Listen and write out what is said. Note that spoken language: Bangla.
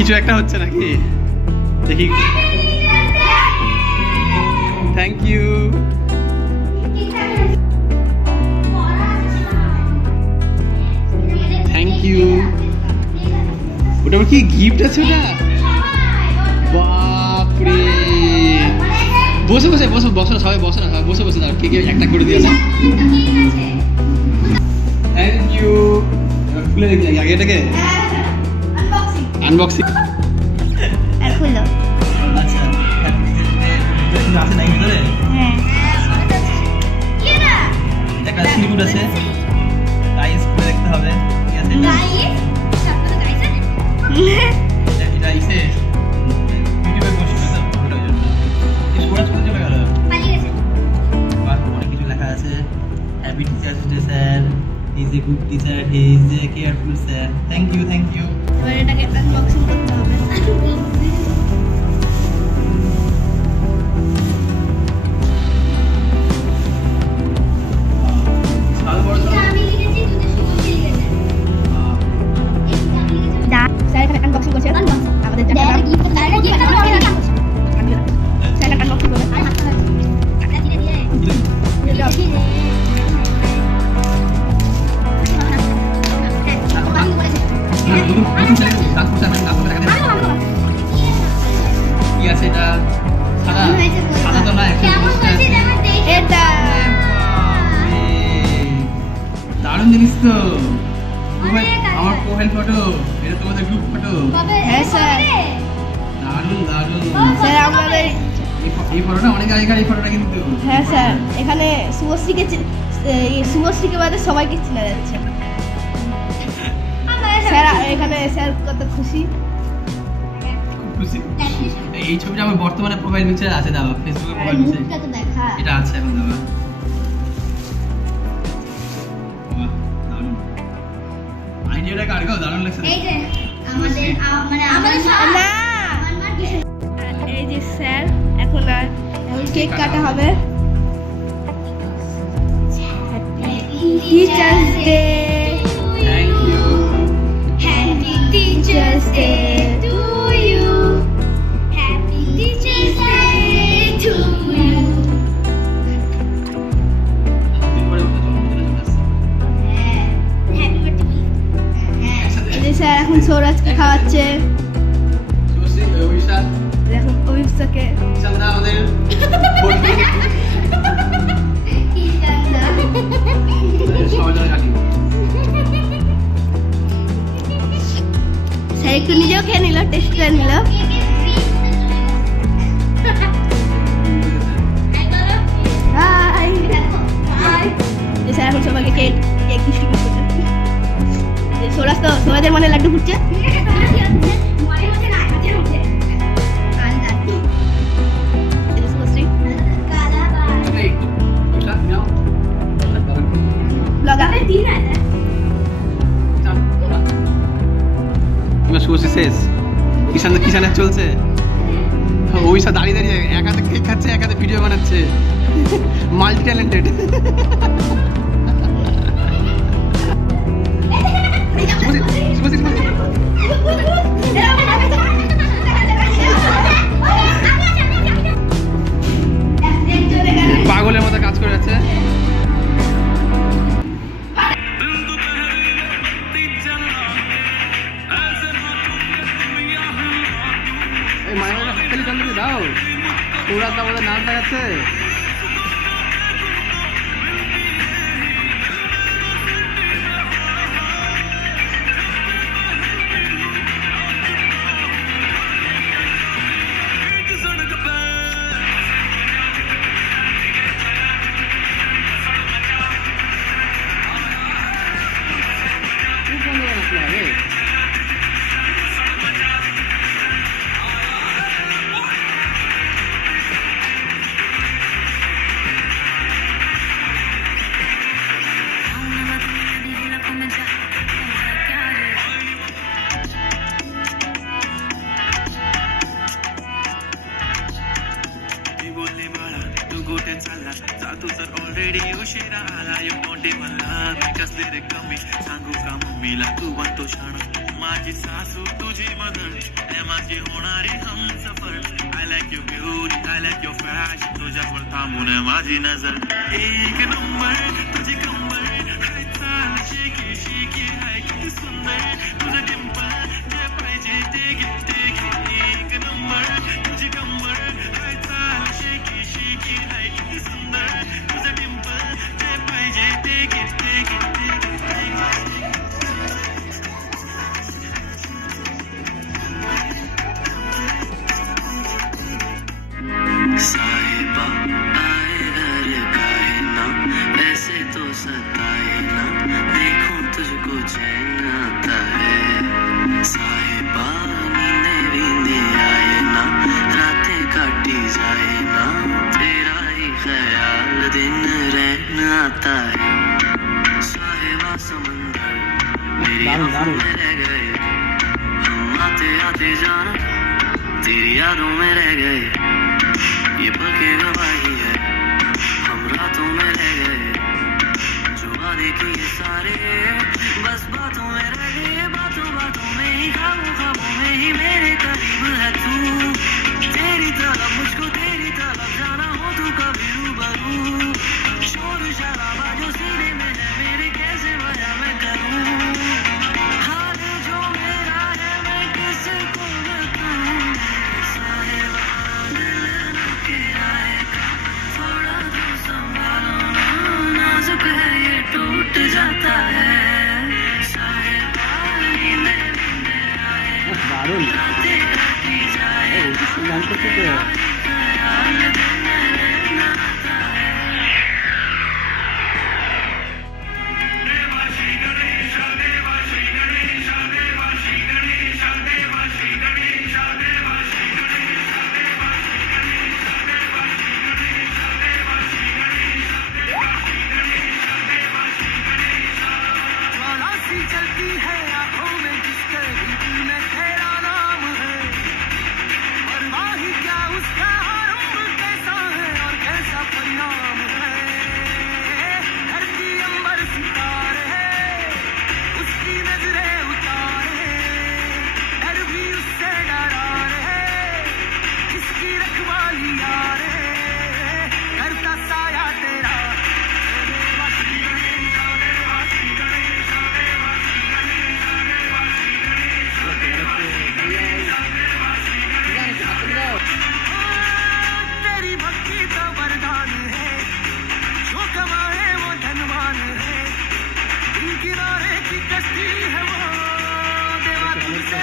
কিছু একটা হচ্ছে নাকি দেখি। Thank you. Thank you. ওটা কি গিফট আছে? ওটা বাপরে। বসে বসে বসো, বসো না সবাই, বসো না সবাই, বসে বসে দাও। কে কে একটা করে দিয়েছে। Thank you. খুলে দেখি আগে এটাকে আনবক্সিং। খুলো। আচ্ছা আছে নাকি ভিতরে? হ্যাঁ একটা সিলকুট আছে, গাইস খুলে দেখতে হবে। কি আছে এটা? এটা ইসে ইউটিউবে পোস্ট করে দাও ওটার জন্য। এই স্টোরেজ করে চলে গেল। আর অনেক কিছু লেখা আছে। Happy teachers day sir, he is a good teacher, he is a careful sir. Thank you, thank you. এবার এটাকে আনবক্সিং করতে হবে। স্যার এখানে আনবক্সিং করছে আমাদের কি আছে এটা? সাদা সাদা তো না, এটা দারুণ জিনিস তো। আমার প্রোফাইল ফটো, এটা তোমাদের গ্রুপ ফটো। হ্যাঁ স্যার, দারুণ দারুণ স্যার আমাদের এই ফটোটা অনেক আগেকার এই ফটোটা কিন্তু। হ্যাঁ স্যার, এখানে শুভশ্রীকে বাদে সবাইকে চেনা যাচ্ছে। স্যার এখানে স্যার কত খুশি, খুব খুশি। এই ছবিটা আমার বর্তমানে প্রোফাইল পিকচার আছে, দাও ফেসবুকে প্রোফাইল পিকচার এটা আছে এখন। দাও আইডিয়াটা কার গো? দারুণ লাগছে। এই যে আমাদের না এই যে স্যার এখন আর কেক কাটা হবে। Teachers day, thank you. Happy teachers day to you, happy teachers day to you. Sir এখন সৌরাজকে খাওয়াচ্ছে। এখন অভিষেকে আমাদের স্যার একটু নিজেও খেয়ে নিল, টেস্ট করে নিল। স্যার এখন সবাইকে কেক ডিস্ট্রিবিউট করছে। সৌরাজ তো সবাইদের মনে লাড্ডু ফুটছে। কিষানের চলছে, ওই সব দাঁড়িয়ে দাঁড়িয়ে এক হাতে কেক খাচ্ছে, এক হাতে ভিডিও বানাচ্ছে। Multi talented. পাগলের মতো কাজ করে যাচ্ছে। দাও ওরা তো আমাদের নাচ দেখাচ্ছে। ऑलरेडी उशिरा आला यो मोठे मला मी कसले रे कमी सांगू का मम्मीला तू बनतो शाणा माझी सासू तुझी मदर हे माझी होणारी Humsafar I like your beauty I like your fashion तुझ्यावर थांबून माझी नजर एक नंबर तुझी कंबर हाय चाल शेकी शेकी हाय किती सुंदर तुझं डिंपल जे पाहिजे ते घे एक नंबर तुझी कंबर हाय चाल शेकी शेकी हाय किती सुंदर तुझं डिंपल जे पाहिजे ते घे साहिबा आए घर काहे ना ऐसे तो सताए ना देखूं तुझको चैन आता है साहिबा नींदे वींदे आए ना रातें काटी जाए ना तेरा ही ख्याल दिन रहना आता है साहिबा समंदर मेरी आंखों में रह गए हम आते आते जाना तेरी यादों में रह गए ये पल की गवाही है हम रातों में रह गए जो वादे किए सारे बस बातों में रह गए बातों बातों में ही ख्वाबों में ही मेरे करीब है तू तेरी तरफ मुझको तेरी तरफ जाना हो तू कभी रूबरू शोर शराबा जो सीने में है मेरे कैसे वजह मैं करूं हाल जो मेरा है मैं किसको बताऊं साहिबा दिल थोड़ा तो संभालो नाजुक है ये टूट जाता है साहिबा नींदे वींदे आए रातें कटी जाए चलती है आंखों में जिसके दिल में तेरा नाम है परवाह ही क्या उसका आरंभ कैसा है और कैसा परिणाम है धरती अंबर सितारे है उसकी नजरें उतारे डर भी उससे डरा रहे इसकी रखवाली यार करता साया तेरा तेरी भक्ति का वरदान है जो कमाए वो धनवान है किनारे की कश्ती है वो देवा तुझसे